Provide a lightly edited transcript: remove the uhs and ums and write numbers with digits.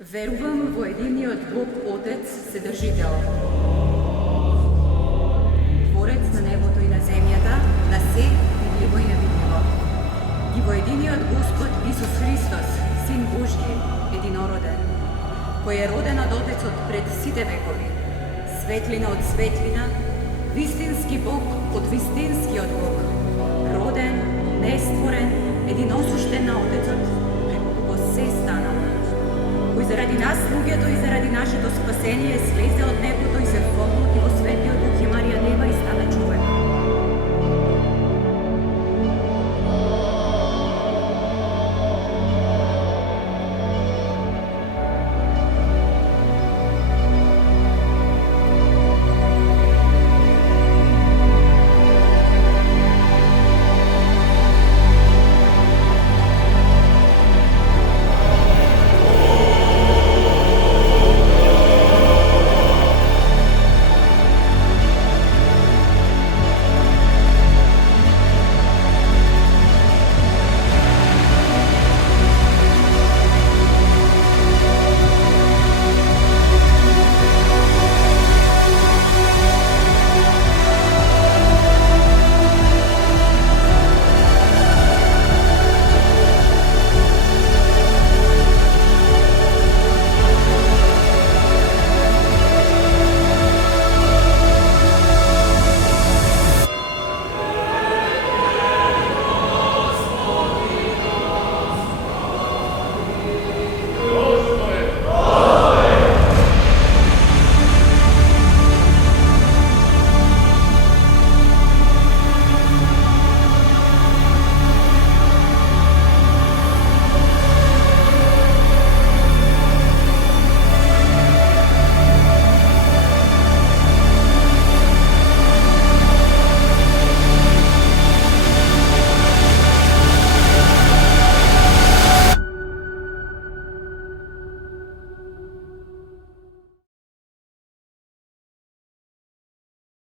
Верувам во единиот Бог Отец Вседржител, Творец на небото и на земјата, на се видливо и невидливо. И во единиот Господ Исус Христос, Син Божји, единороден, кој е роден од Отецот пред сите векови, светлина од светлина, вистински Бог од вистинскиот Бог, роден, нестворен, единосуштен на Отецот, преку кого се станал, кој заради нас луѓето и заради нашето спасение слезе од небото и се вфопнати во светиот